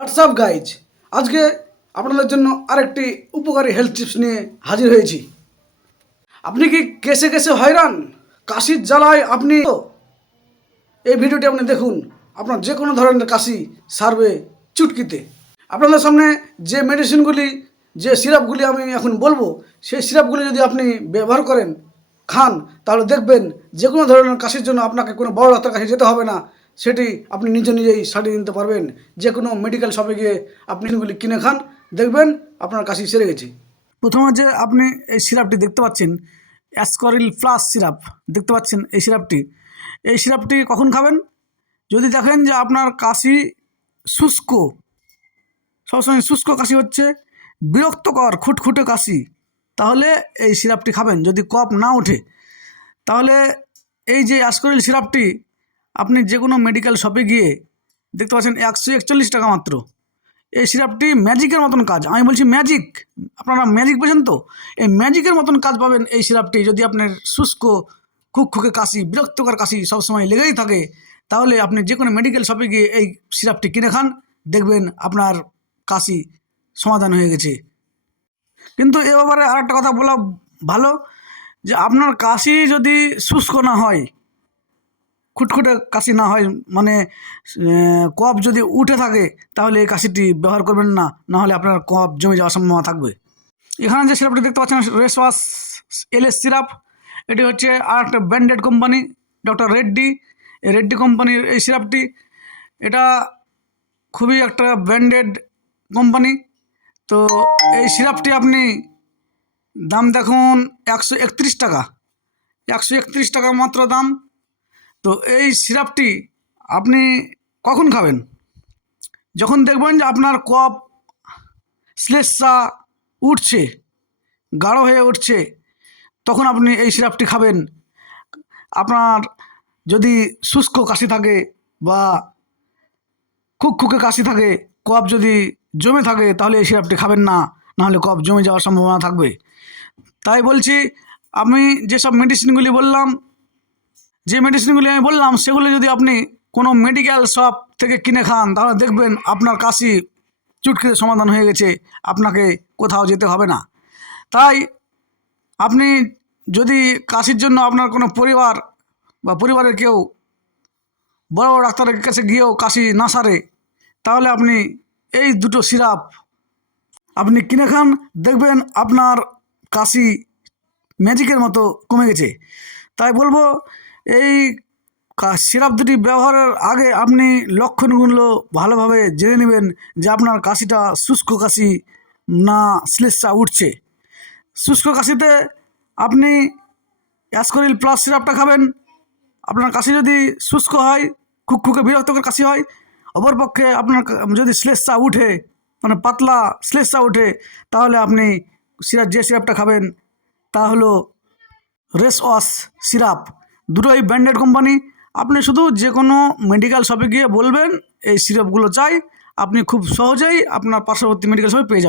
WhatsApp guys আজকে আপনাদের জন্য আরেকটি উপকারী হেলথ টিপস নিয়ে হাজির হয়েছি। আপনি কি কেসে কেসে হয়রান? কাশির জ্বালায় আপনি এই ভিডিওটি আপনি দেখুন। আপনার যে কোনো ধরনের কাশি সারবে চুটকিতে। আপনাদের সামনে যে মেডিসিনগুলি যে সিরাপগুলি আমি এখন বলব, সেই সিরাপগুলি যদি আপনি ব্যবহার করেন, খান, তাহলে দেখবেন যে কোনো ধরনের কাশির জন্য আপনাকে কোনো বড় ডাক্তার কাছে যেতে হবে না। সেটি আপনি নিজে নিজেই সারিয়ে নিতে পারবেন। যে কোনো মেডিকেল শপে গিয়ে আপনি এগুলি কিনে খান, দেখবেন আপনার কাশি সেরে গেছে। প্রথমে যে আপনি এই সিরাপটি দেখতে পাচ্ছেন অ্যাসকরিল প্লাস সিরাপ দেখতে পাচ্ছেন এই সিরাপটি এই সিরাপটি কখন খাবেন? যদি দেখেন যে আপনার কাশি শুষ্ক, সবসময় শুষ্ক কাশি হচ্ছে, বিরক্তকর খুটখুটে কাশি, তাহলে এই সিরাপটি খাবেন। যদি কফ না ওঠে, তাহলে এই যে অ্যাসকরিল সিরাপটি আপনি যে কোনো মেডিকেল শপে গিয়ে দেখতে পাচ্ছেন একশো একচল্লিশ টাকা মাত্র। এই সিরাপটি ম্যাজিকের মতন কাজ। আমি বলছি ম্যাজিক আপনারা ম্যাজিক বোঝেন তো? এই ম্যাজিকের মতন কাজ পাবেন এই সিরাপটি। যদি আপনার শুষ্ক, খুকখুকে কাশি, বিরক্তকর কাশি সবসময় লেগেই থাকে, তাহলে আপনি যে কোনো মেডিকেল শপে গিয়ে এই সিরাপটি কিনে খান। দেখবেন আপনার কাশি সমাধান হয়ে গেছে। কিন্তু এ ব্যাপারে আর একটা কথা বলা ভালো, যে আপনার কাশি যদি শুষ্ক না হয় খুটখুটে কাশি না হয় মানে কফ যদি উঠে থাকে, তাহলে এই কাশিটি ব্যবহার করবেন না না হলে আপনার কফ জমে যাওয়ার সম্ভাবনা থাকবে। এখানে যে সিরাপটি দেখতে পাচ্ছেন রেসওয়াস এলএস সিরাপ, এটি হচ্ছে আর একটা branded company, doctor Reddy. Reddy কোম্পানির এই সিরাপটি, এটা খুবই একটা ব্র্যান্ডেড কোম্পানি। তো এই সিরাপটি আপনি, দাম দেখুন একশো একত্রিশ টাকা। একশো একত্রিশ টাকা মাত্র দাম। তো এই সিরাপটি আপনি কখন খাবেন? যখন দেখবেন যে আপনার কফ শ্লেষা উঠছে, গাঢ় হয়ে উঠছে, তখন আপনি এই সিরাপটি খাবেন। আপনার যদি শুষ্ক কাশি থাকে বা খুকখুকে কাশি থাকে কফ যদি জমে থাকে, তাহলে এই সিরাপটি খাবেন না, নাহলে কফ জমে যাওয়ার সম্ভাবনা থাকবে। তাই বলছি, আমি যেসব মেডিসিনগুলি বললাম যে মেডিসিনগুলি আমি বললাম, সেগুলো যদি আপনি কোনো মেডিকেল শপ থেকে কিনে খান, তাহলে দেখবেন আপনার কাশি চুটকিতে সমাধান হয়ে গেছে, আপনাকে কোথাও যেতে হবে না। তাই আপনি যদি কাশির জন্য আপনার কোনো পরিবার বা পরিবারের কেউ বড় বড় ডাক্তারের কাছে গিয়েও কাশি না সারে, তাহলে আপনি এই দুটো সিরাপ আপনি কিনে খান, দেখবেন আপনার কাশি ম্যাজিকের মতো কমে গেছে। তাই বলব এই সিরাপ দুটি ব্যবহারের আগে আপনি লক্ষণগুলো ভালোভাবে জেনে নেবেন যে আপনার কাশিটা শুষ্ক কাশি না শ্লেষা উঠছে। শুষ্ক কাশিতে আপনি অ্যাসকরিল প্লাস সিরাপটা খাবেন। আপনার কাশি যদি শুষ্ক হয়, খুকখুকে বিরক্তকর কাশি হয়, অপরপক্ষে আপনার যদি শ্লেষা উঠে মানে পাতলা শ্লেষা উঠে, তাহলে আপনি সিরাপ যে সিরাপটা খাবেন, তা হলো রেস ওয়াশ সিরাপ। দুটোই ব্র্যান্ডেড কোম্পানি আপনি শুধু যে কোনো মেডিকেল শপে গিয়ে বলবেন, এই সিরাপগুলো চাই। আপনি খুব সহজেই আপনার পার্শ্ববর্তী মেডিকেল শপে পেয়ে যাবেন।